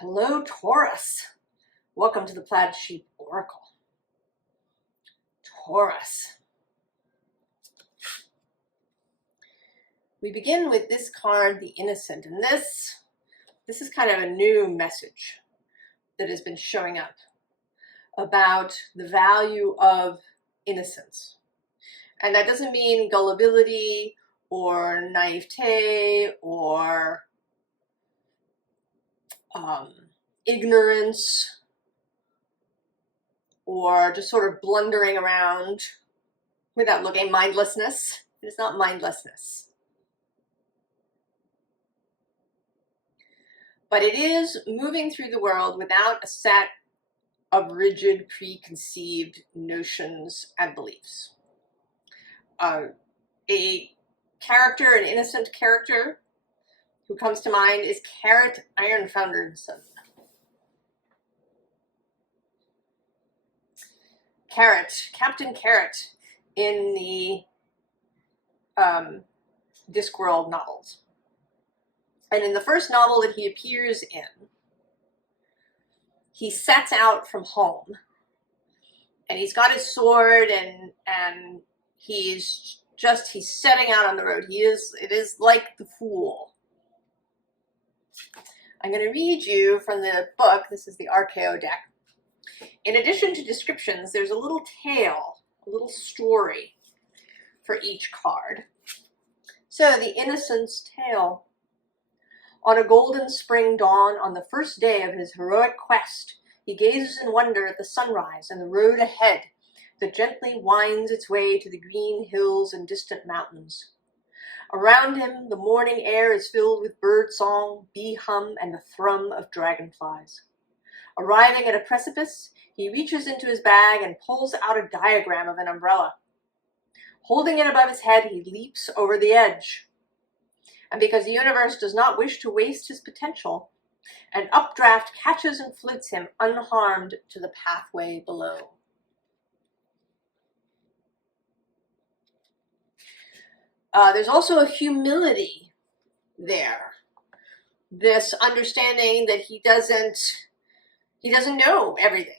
Hello, Taurus. Welcome to the Plaid Sheep Oracle. Taurus. We begin with this card, the Innocent, and this is kind of a new message that has been showing up about the value of innocence. And that doesn't mean gullibility or naivete or ignorance or just sort of blundering around without looking. Mindlessness. It's not mindlessness. But it is moving through the world without a set of rigid, preconceived notions and beliefs. A character, an innocent character who comes to mind is Carrot Ironfounderson. Carrot, Captain Carrot in the Discworld novels. And in the first novel that he appears in, he sets out from home. And he's got his sword and he's setting out on the road. It is like the Fool. I'm going to read you from the book. This is the Archeo deck. In addition to descriptions, there's a little tale, a little story for each card. So, the Innocence tale. On a golden spring dawn, on the first day of his heroic quest, he gazes in wonder at the sunrise and the road ahead that gently winds its way to the green hills and distant mountains. Around him, the morning air is filled with bird song, bee hum, and the thrum of dragonflies. Arriving at a precipice, he reaches into his bag and pulls out a diagram of an umbrella. Holding it above his head, he leaps over the edge. And because the universe does not wish to waste his potential, an updraft catches and floats him unharmed to the pathway below. There's also a humility there. This understanding that he doesn't know everything.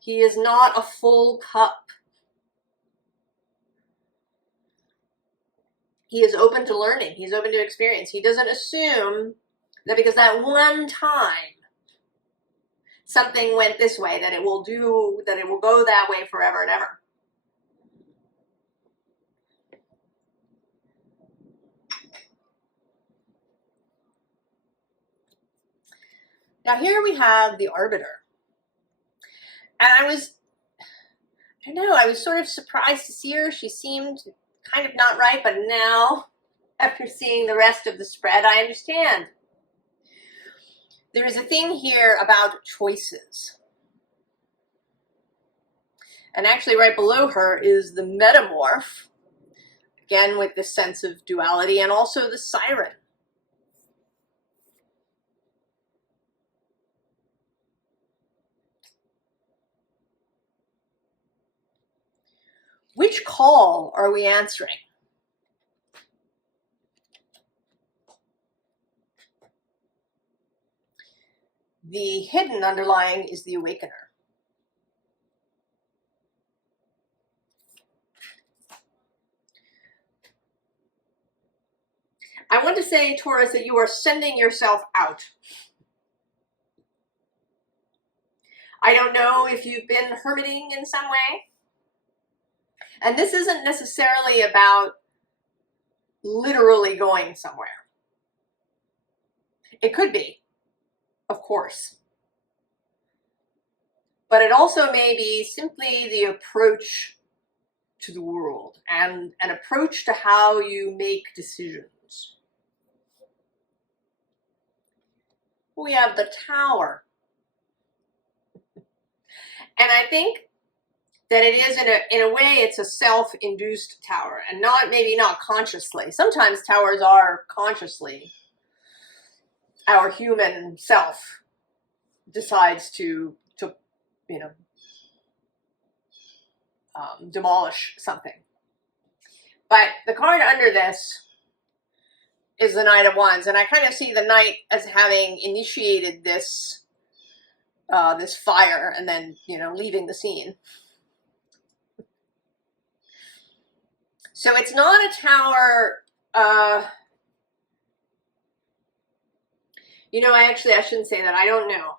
He is not a full cup. He is open to learning. He's open to experience. He doesn't assume that because that one time something went this way, that it will go that way forever and ever. Now here we have the Arbiter. And I was sort of surprised to see her. She seemed kind of not right, but now, after seeing the rest of the spread, I understand. There is a thing here about choices. And actually right below her is the Metamorph, again with this sense of duality, and also the Siren. Which call are we answering? The hidden underlying is the Awakener. I want to say, Taurus, that you are sending yourself out. I don't know if you've been hermiting in some way. And this isn't necessarily about literally going somewhere. It could be, of course. But it also may be simply the approach to the world and an approach to how you make decisions. We have the Tower. And I think that it is, in a way, it's a self-induced tower, and maybe not consciously. Sometimes towers are consciously. Our human self decides to demolish something. But the card under this is the Knight of Wands. And I kind of see the Knight as having initiated this, this fire and then, you know, leaving the scene. So it's not a tower, you know, I shouldn't say that. I don't know.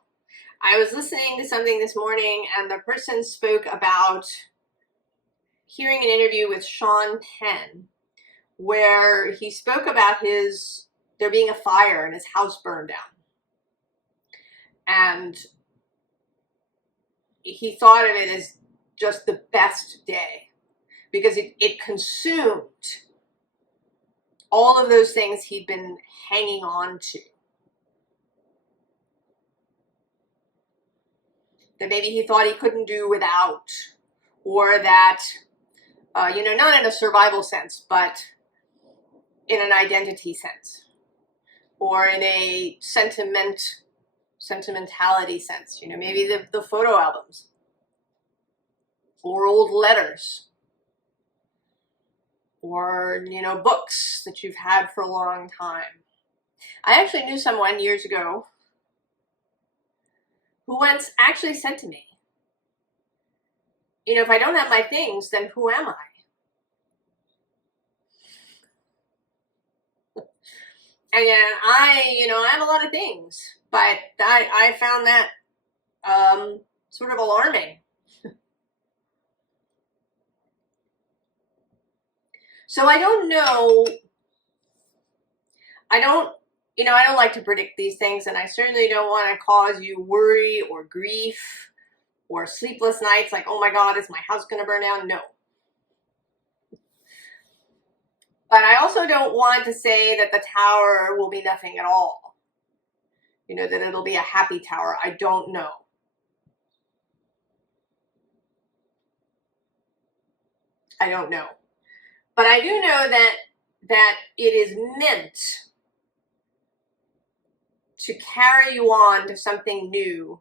I was listening to something this morning and the person spoke about hearing an interview with Sean Penn where he spoke about there being a fire and his house burned down. And he thought of it as just the best day because it consumed all of those things he'd been hanging on to. That maybe he thought he couldn't do without, or that, you know, not in a survival sense, but in an identity sense, or in a sentimentality sense. You know, maybe the photo albums, or old letters, or, you know, books that you've had for a long time. I actually knew someone years ago who once actually said to me, you know, if I don't have my things, then who am I? And you know, I have a lot of things, but I found that sort of alarming. So I don't know. You know, I don't like to predict these things, and I certainly don't want to cause you worry or grief or sleepless nights like, oh my God, is my house going to burn down? No. But I also don't want to say that the tower will be nothing at all. You know, that it'll be a happy tower. I don't know. I don't know. But I do know that it is meant to carry you on to something new,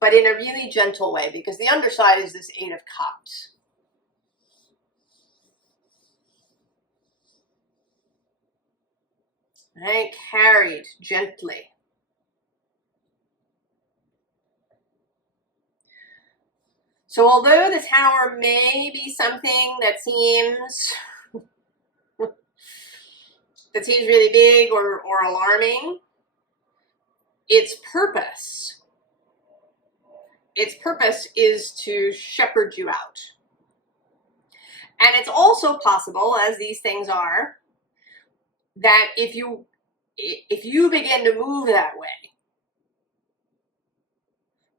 but in a really gentle way, because the underside is this Eight of Cups. Right? Carried gently. So although the tower may be something that seems really big or alarming, its purpose is to shepherd you out. And it's also possible, as these things are, that if you begin to move that way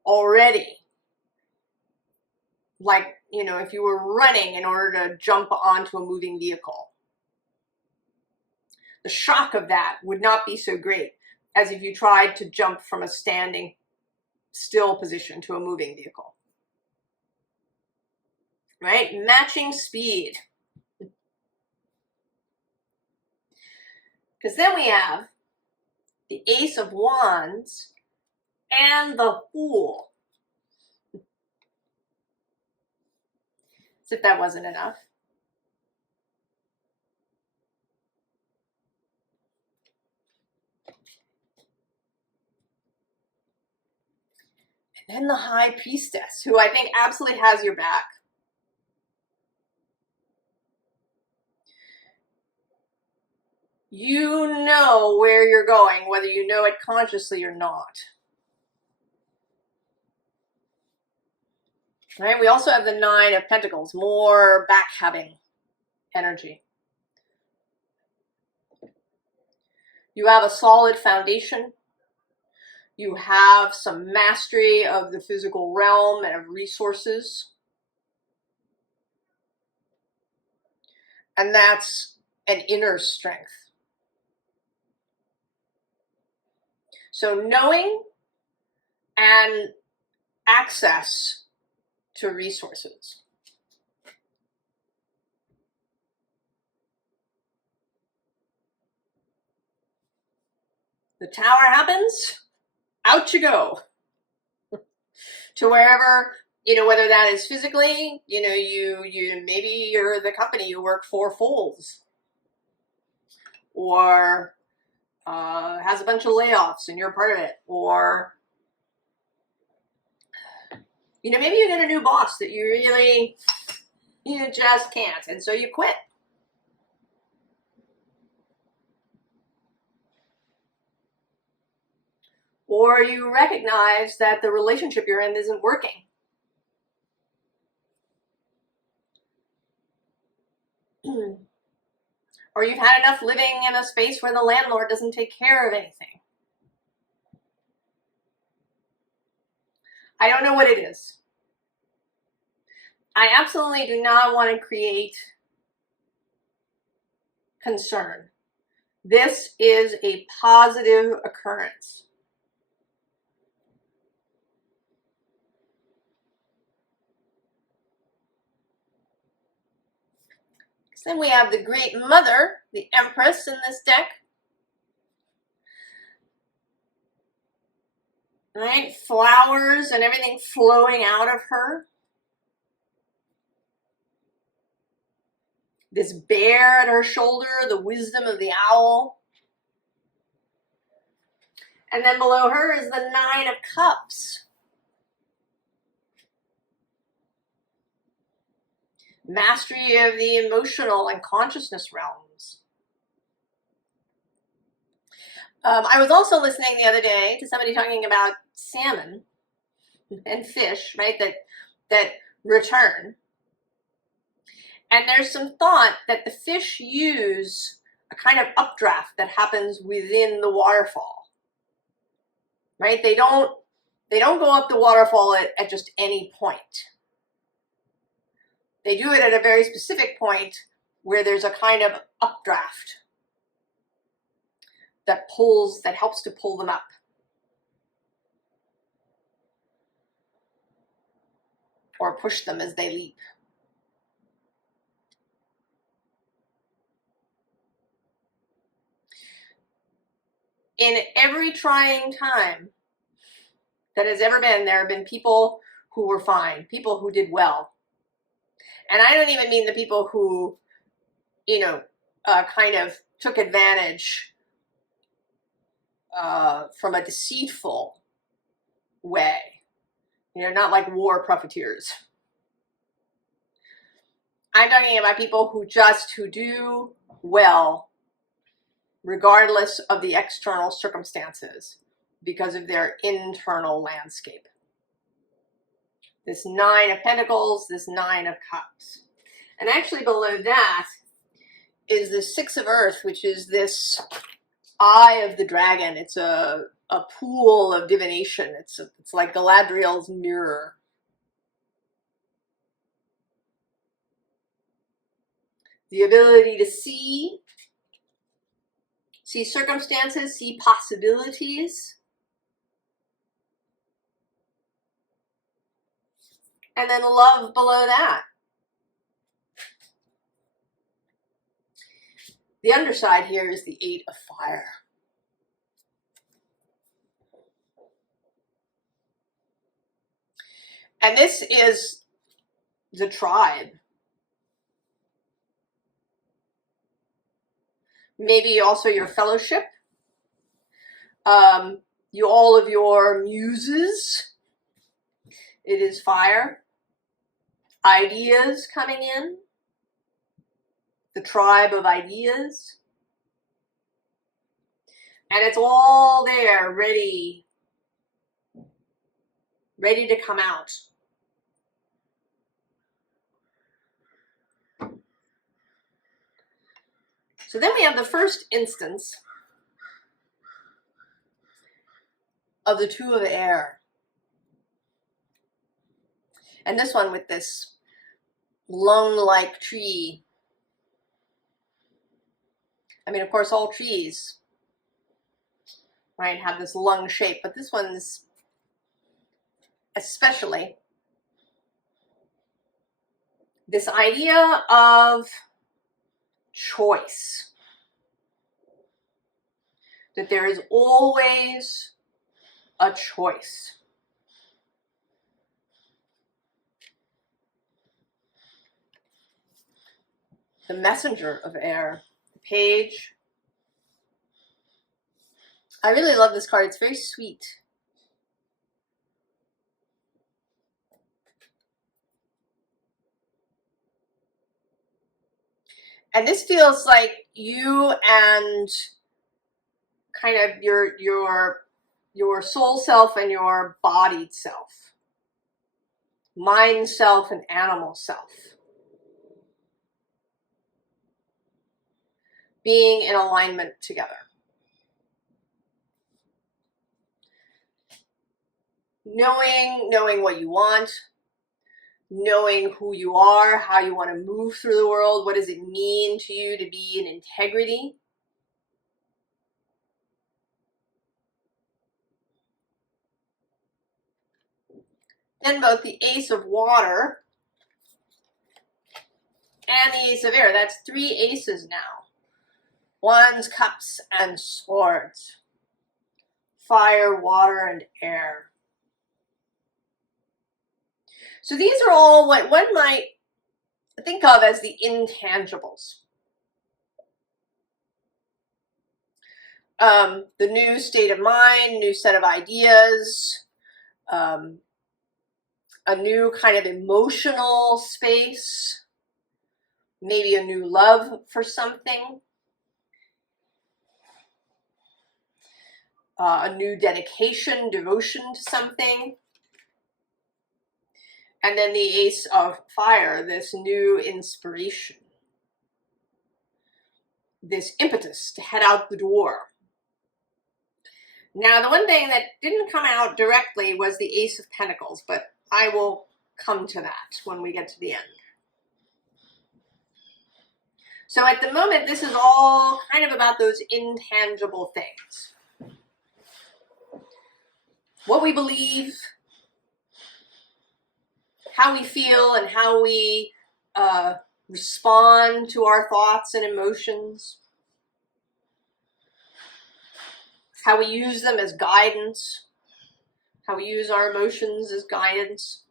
already, like, you know, if you were running in order to jump onto a moving vehicle, the shock of that would not be so great as if you tried to jump from a standing still position to a moving vehicle. Right? Matching speed. Because then we have the Ace of Wands and the Fool. As if that wasn't enough. And then the High Priestess, who I think absolutely has your back. You know where you're going, whether you know it consciously or not. Right? We also have the Nine of Pentacles, more backhabbing energy. You have a solid foundation. You have some mastery of the physical realm and of resources. And that's an inner strength. So knowing and access to resources. The tower happens, out you go. To wherever, you know, whether that is physically, you know, maybe you're the company you work for folds. Or has a bunch of layoffs and you're part of it, or you know, maybe you get a new boss that you just can't, and so you quit. Or you recognize that the relationship you're in isn't working. Or you've had enough living in a space where the landlord doesn't take care of anything. I don't know what it is. I absolutely do not want to create concern. This is a positive occurrence. Then we have the Great Mother, the Empress in this deck. Right? Flowers and everything flowing out of her. This bear at her shoulder, the wisdom of the owl. And then below her is the Nine of Cups. Mastery of the emotional and consciousness realms. I was also listening the other day to somebody talking about salmon and fish, right, that return. And there's some thought that the fish use a kind of updraft that happens within the waterfall, right? They don't go up the waterfall at just any point. They do it at a very specific point where there's a kind of updraft that helps to pull them up. Or push them as they leap. In every trying time that has ever been, there have been people who were fine, people who did well. And I don't even mean the people who, you know, kind of took advantage from a deceitful way. You know, not like war profiteers. I'm talking about people who do well regardless of the external circumstances because of their internal landscape. This Nine of Pentacles, this Nine of Cups. And actually below that is the Six of Earth, which is this eye of the dragon. It's a pool of divination. It's like Galadriel's mirror. The ability to see circumstances, see possibilities. And then love below that. The underside here is the Eight of Fire. And this is the tribe. Maybe also your fellowship. All of your muses. It is fire. Ideas coming in. The tribe of ideas. And it's all there, ready to come out. So then we have the first instance of the Two of Air. And this one with this lung-like tree. I mean, of course, all trees, right, have this lung shape, but this one's especially this idea of choice. That there is always a choice. The messenger of air, the page I really love this card. It's very sweet. And this feels like you and kind of your soul self and your bodied self. Mind self and animal self. Being in alignment together. Knowing what you want, knowing who you are, how you want to move through the world, what does it mean to you to be in integrity. Then both the Ace of Water and the Ace of Air. That's 3 aces now. Wands, Cups, and Swords. Fire, water, and air. So these are all what one might think of as the intangibles. The new state of mind, new set of ideas, a new kind of emotional space, maybe a new love for something, a new dedication, devotion to something. And then the Ace of Fire, this new inspiration, this impetus to head out the door. Now, the one thing that didn't come out directly was the Ace of Pentacles, but I will come to that when we get to the end. So at the moment, this is all kind of about those intangible things. What we believe, how we feel, and how we respond to our thoughts and emotions. How we use them as guidance. How we use our emotions as guidance.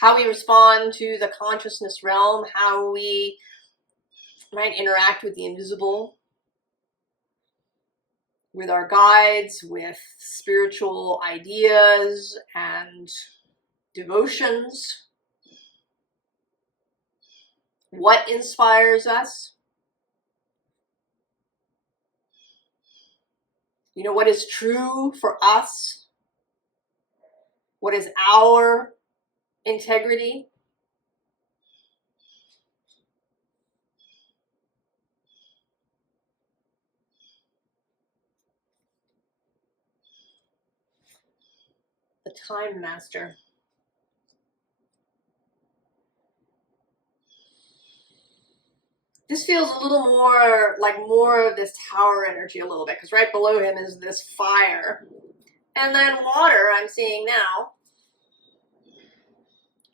How we respond to the consciousness realm. How we might interact with the invisible. With our guides, with spiritual ideas and devotions. What inspires us? You know, what is true for us? What is our integrity? The Time Master. This feels a little more like more of this tower energy a little bit, because right below him is this fire. And then water I'm seeing now.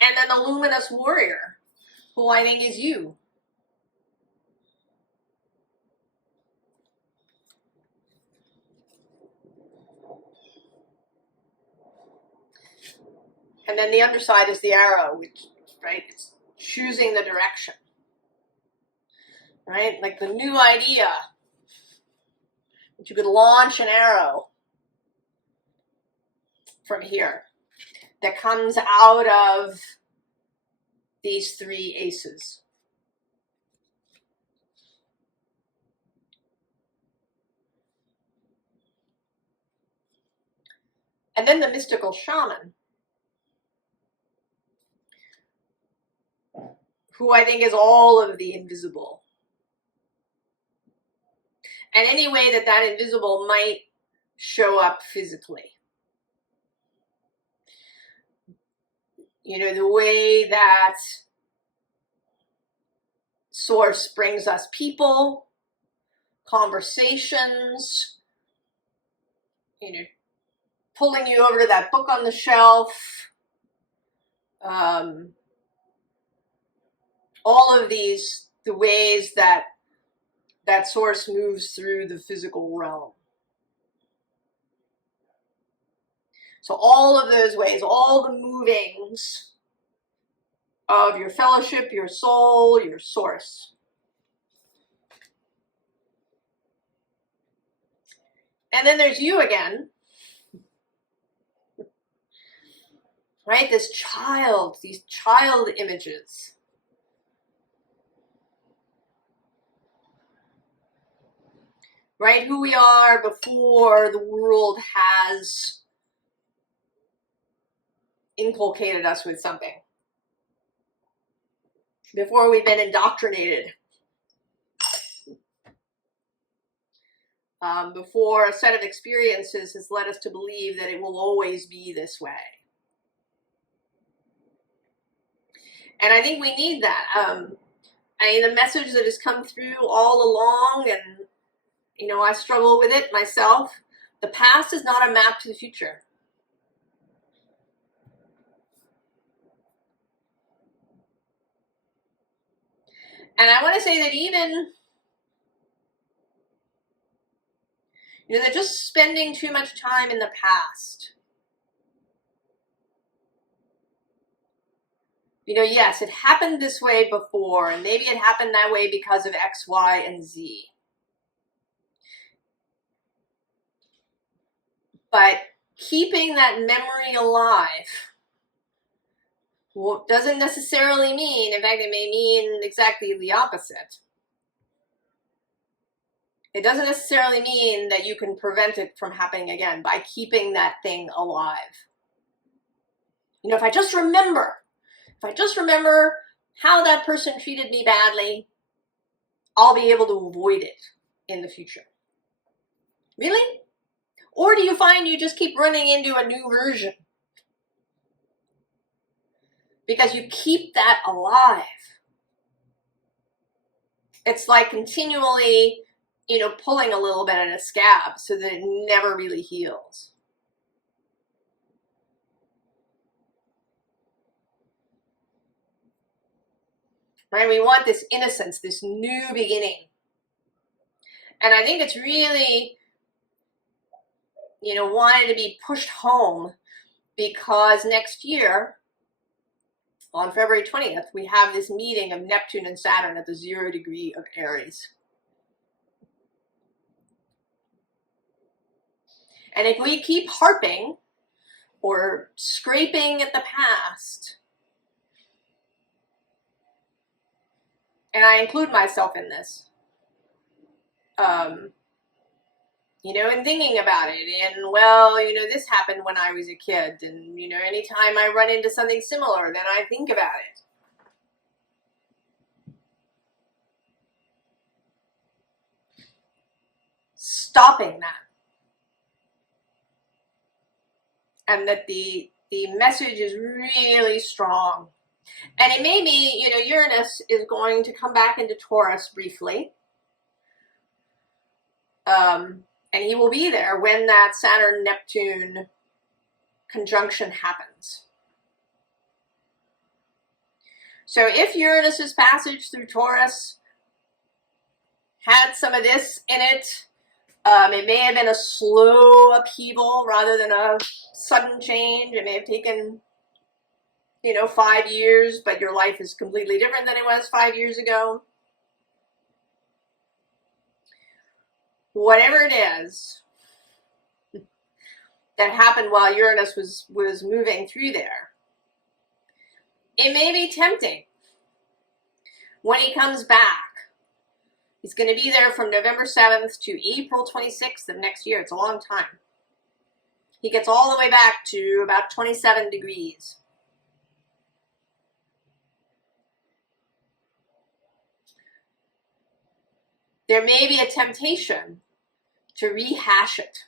And then the luminous warrior, who I think is you. And then the underside is the arrow, which, right, it's choosing the direction. Right, like the new idea that you could launch an arrow from here that comes out of these 3 aces. And then the mystical shaman, who I think is all of the invisible. And any way that that invisible might show up physically. You know, the way that Source brings us people, conversations, you know, pulling you over to that book on the shelf, all of these, the ways that that Source moves through the physical realm. So all of those ways, all the movings of your fellowship, your soul, your Source. And then there's you again. Right? This child, these child images. Right? Who we are before the world has inculcated us with something. Before we've been indoctrinated. Before a set of experiences has led us to believe that it will always be this way. And I think we need that. I mean, the message that has come through all along, and, you know, I struggle with it myself. The past is not a map to the future. And I want to say that even, you know, that just spending too much time in the past. You know, yes, it happened this way before, and maybe it happened that way because of X, Y, and Z. But keeping that memory alive doesn't necessarily mean, in fact, it may mean exactly the opposite. It doesn't necessarily mean that you can prevent it from happening again by keeping that thing alive. You know, if I just remember how that person treated me badly, I'll be able to avoid it in the future. Really? Or do you find you just keep running into a new version? Because you keep that alive. It's like continually, you know, pulling a little bit at a scab so that it never really heals. Right? We want this innocence, this new beginning. And I think it's really, you know, wanted to be pushed home because next year, on February 20th, we have this meeting of Neptune and Saturn at the 0 degree of Aries. And if we keep harping or scraping at the past, and I include myself in this, you know, and thinking about it, and, well, you know, this happened when I was a kid, and, you know, anytime I run into something similar, then I think about it. Stopping that. And that the message is really strong. And it may be, you know, Uranus is going to come back into Taurus briefly. And he will be there when that Saturn-Neptune conjunction happens. So if Uranus's passage through Taurus had some of this in it, it may have been a slow upheaval rather than a sudden change. It may have taken, you know, 5 years, but your life is completely different than it was 5 years ago. Whatever it is that happened while Uranus was moving through there, it may be tempting when he comes back. He's going to be there from November 7th to April 26th of next year. It's a long time. He gets all the way back to about 27 degrees. There may be a temptation to rehash it.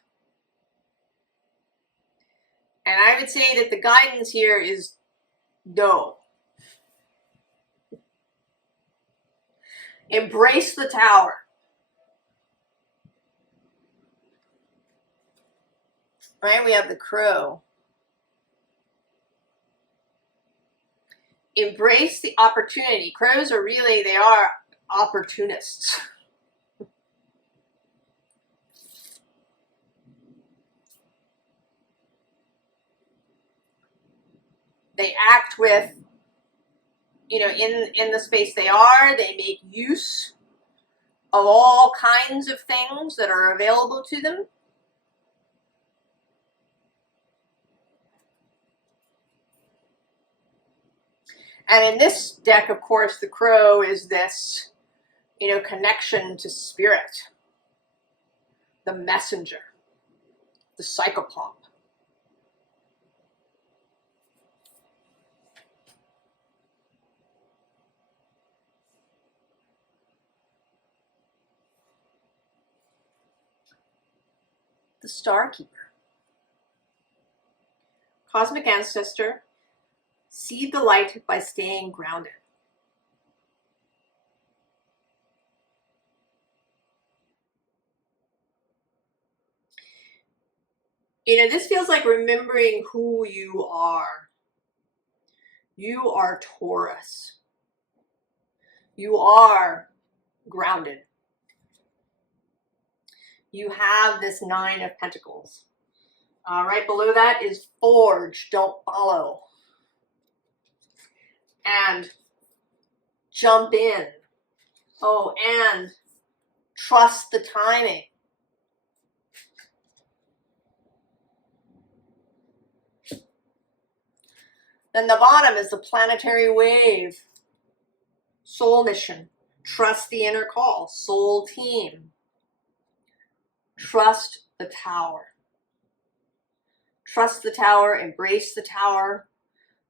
And I would say that the guidance here is no. Embrace the Tower. Right, we have the Crow. Embrace the opportunity. Crows are really, they are opportunists. They act with, you know, in the space they are. They make use of all kinds of things that are available to them. And in this deck, of course, the crow is this, you know, connection to spirit, the messenger, the psychopomp. The Star Keeper. Cosmic ancestor, seed the light by staying grounded. You know, this feels like remembering who you are. You are Taurus. You are grounded. You have this 9 of Pentacles. Right below that is forge, don't follow. And jump in. Oh, and trust the timing. Then the bottom is the planetary wave. Soul mission. Trust the inner call. Soul team. Trust the tower. Trust the tower. Embrace the tower.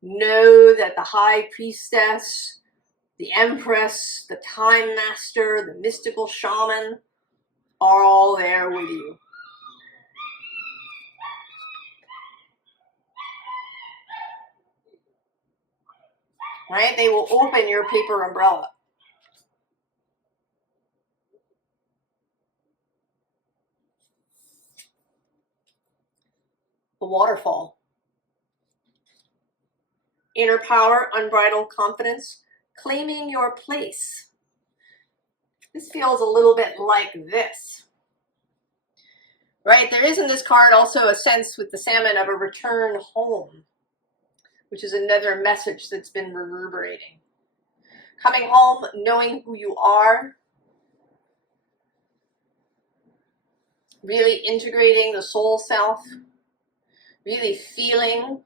Know that the high priestess, the empress, the time master, the mystical shaman are all there with you. Right? They will open your paper umbrella. The waterfall. Inner power, unbridled confidence, claiming your place. This feels a little bit like this. Right? There is in this card also a sense with the salmon of a return home, which is another message that's been reverberating. Coming home, knowing who you are, really integrating the soul self, really feeling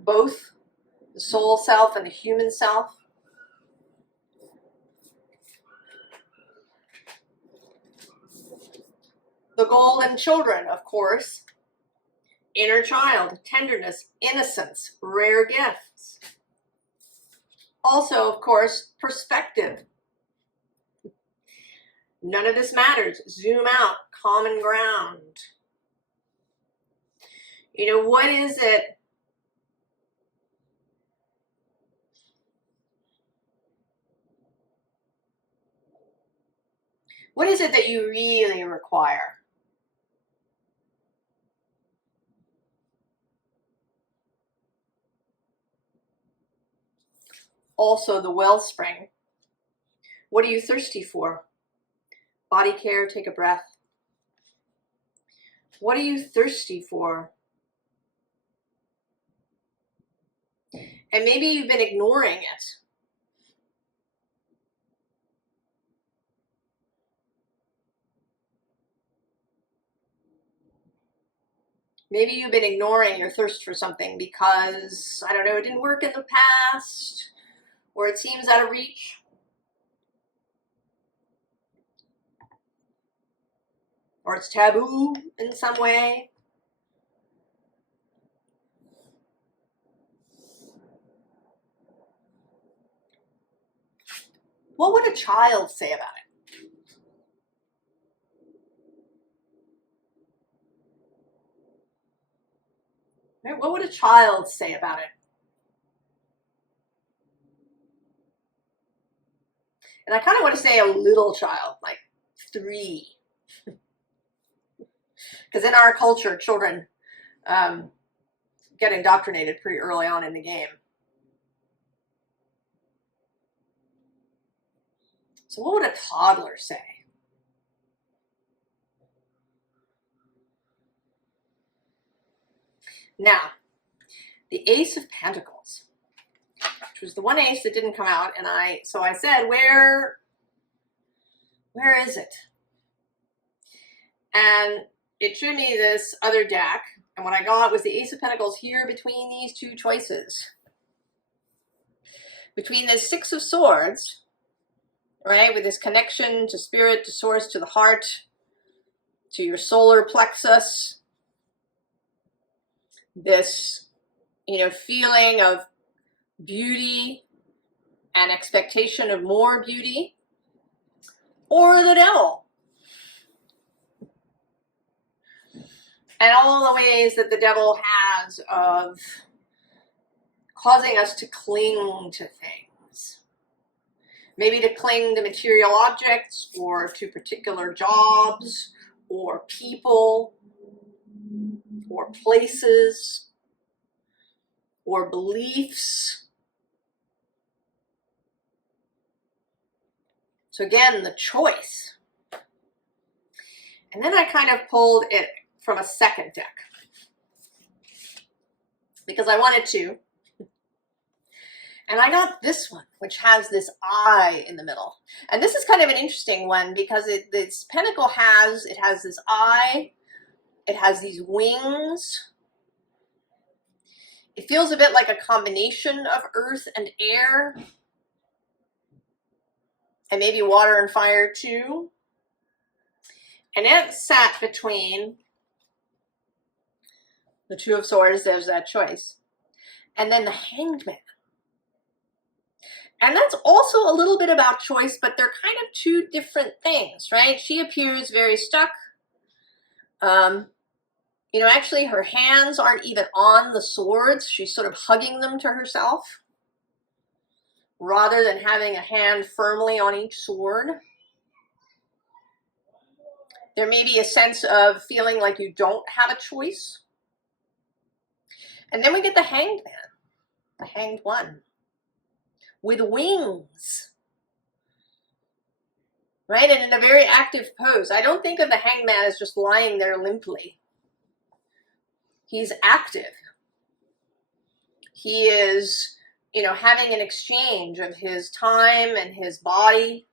both the soul self and the human self. The golden children, of course. Inner child, tenderness, innocence, rare gifts. Also, of course, perspective. None of this matters. Zoom out, common ground. You know, what is it? What is it that you really require? Also, the wellspring. What are you thirsty for? Body care, take a breath. What are you thirsty for? And maybe you've been ignoring it. Maybe you've been ignoring your thirst for something because, I don't know, it didn't work in the past, or it seems out of reach. Or it's taboo in some way. What would a child say about it? Right? What would a child say about it? And I kind of want to say a little child, like 3. Because in our culture, children get indoctrinated pretty early on in the game. So what would a toddler say? Now, the Ace of Pentacles, which was the one ace that didn't come out, and so I said, where is it? And it showed me this other deck, and what I got was the Ace of Pentacles here between these 2 choices. between this Six of Swords, right, with this connection to spirit, to source, to the heart, to your solar plexus, this, you know, feeling of beauty and expectation of more beauty, or the devil. And all the ways that the devil has of causing us to cling to things. Maybe to cling to material objects, or to particular jobs, or people, or places, or beliefs. So again, the choice. And then I kind of pulled it from a second deck, because I wanted to. And I got this one, which has this eye in the middle. And this is kind of an interesting one, because this pentacle has this eye, it has these wings. It feels a bit like a combination of earth and air, and maybe water and fire too. And it sat between the Two of Swords, there's that choice, and then the Hanged Man. And that's also a little bit about choice, but they're kind of two different things, right? She appears very stuck. You know, actually her hands aren't even on the swords. She's sort of hugging them to herself, rather than having a hand firmly on each sword. There may be a sense of feeling like you don't have a choice. And then we get the Hanged Man, the Hanged One, with wings, right? And in a very active pose. I don't think of the Hanged Man as just lying there limply. He's active. He is, you know, having an exchange of his time and his body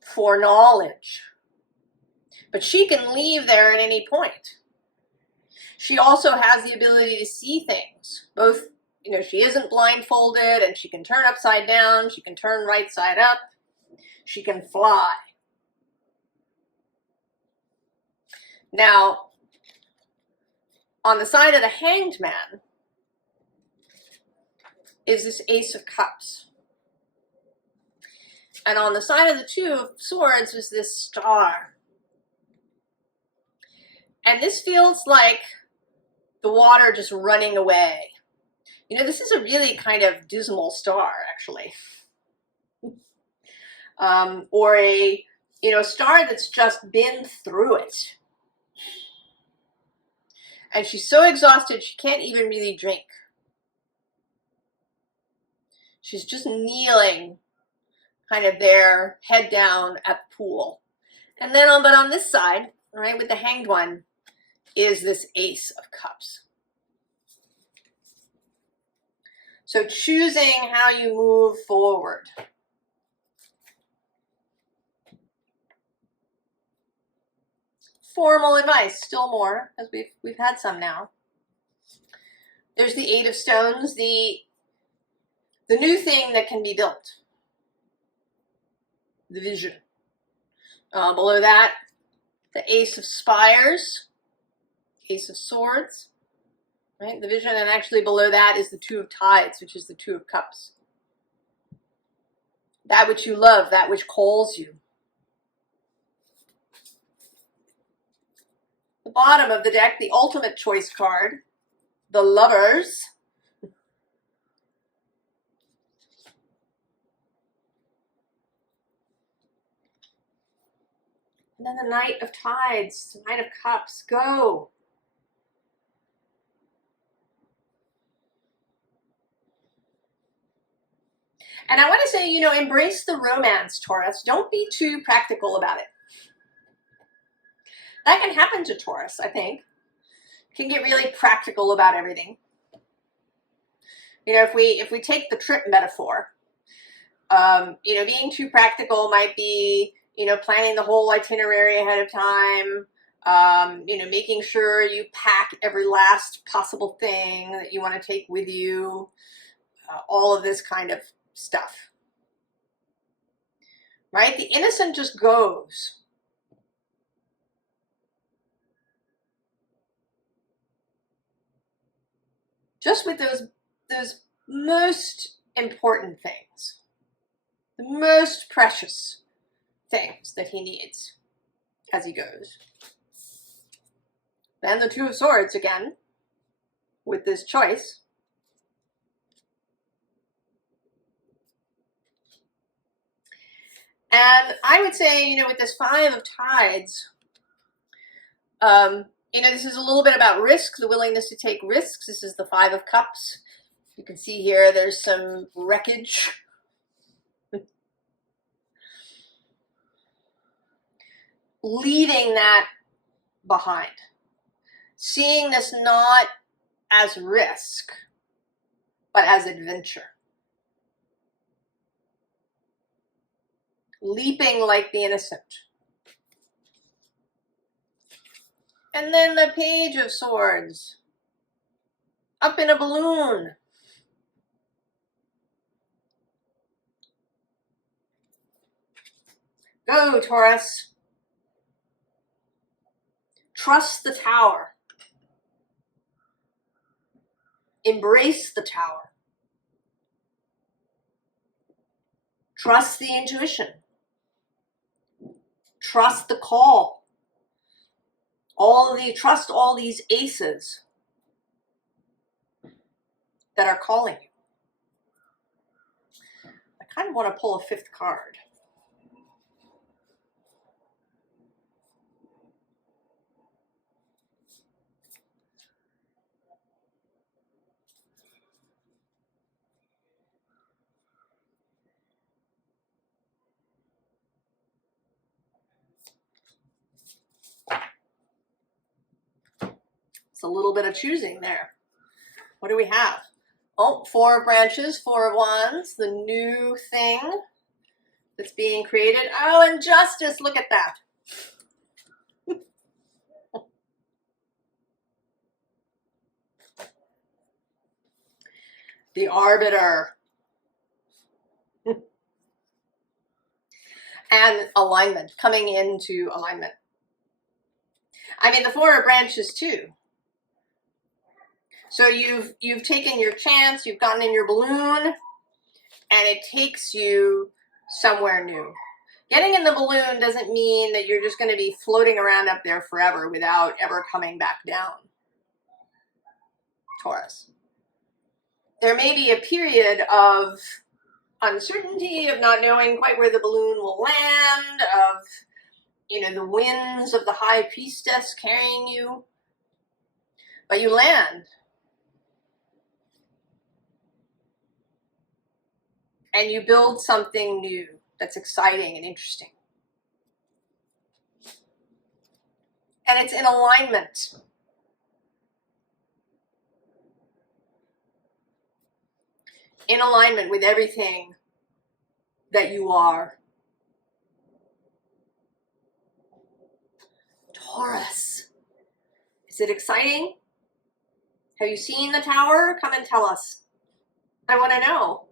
for knowledge. But she can leave there at any point. She also has the ability to see things. Both, you know, she isn't blindfolded, and she can turn upside down, she can turn right side up, she can fly. Now, on the side of the Hanged Man is this Ace of Cups. And on the side of the Two of Swords is this star. And this feels like the water just running away. You know, this is a really kind of dismal star, actually. Or a, you know, star that's just been through it. And she's so exhausted she can't even really drink. She's just kneeling, kind of there, head down at the pool. And then on this side, right, with the Hanged One, is this Ace of Cups. So choosing how you move forward. Formal advice, still more, as we've had some now. There's the Eight of Stones, the new thing that can be built. The vision. Below that, the Ace of Spires, Ace of Swords, right? The vision, and actually below that is the Two of Tides, which is the Two of Cups. That which you love, that which calls you. The bottom of the deck, the ultimate choice card, the Lovers. And then the Knight of Tides, the Knight of Cups. Go. And I want to say, you know, embrace the romance, Taurus. Don't be too practical about it. That can happen to Taurus, I think. Can get really practical about everything. You know, if we take the trip metaphor, you know, being too practical might be, you know, planning the whole itinerary ahead of time, you know, making sure you pack every last possible thing that you want to take with you, all of this kind of stuff. Right? The innocent just goes. Just with those most important things, the most precious things that he needs as he goes. Then the Two of Swords again, with this choice. And I would say, you know, with this Five of Tides, you know, this is a little bit about risk, the willingness to take risks. This is the Five of Cups. You can see here there's some wreckage. Leaving that behind. Seeing this not as risk, but as adventure. Leaping like the innocent. And then the Page of Swords. Up in a balloon. Go, Taurus. Trust the tower. Embrace the tower. Trust the intuition. Trust the call. Trust all these aces that are calling you. I kind of want to pull a fifth card. It's a little bit of choosing there. What do we have? Oh, Four of Branches, Four of Wands, the new thing that's being created. Oh, and Justice, look at that. The Arbiter. And alignment, coming into alignment. I mean, the Four of Branches too. So you've taken your chance, you've gotten in your balloon, and it takes you somewhere new. Getting in the balloon doesn't mean that you're just going to be floating around up there forever without ever coming back down, Taurus. There may be a period of uncertainty, of not knowing quite where the balloon will land, of, you know, the winds of the High Priestess carrying you, but you land. And you build something new that's exciting and interesting. And it's in alignment. In alignment with everything that you are. Taurus. Is it exciting? Have you seen the tower? Come and tell us. I want to know.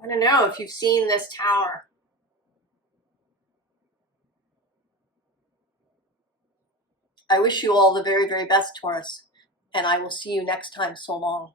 I want to know if you've seen this tower. I wish you all the very, very best, Taurus, and I will see you next time. So long.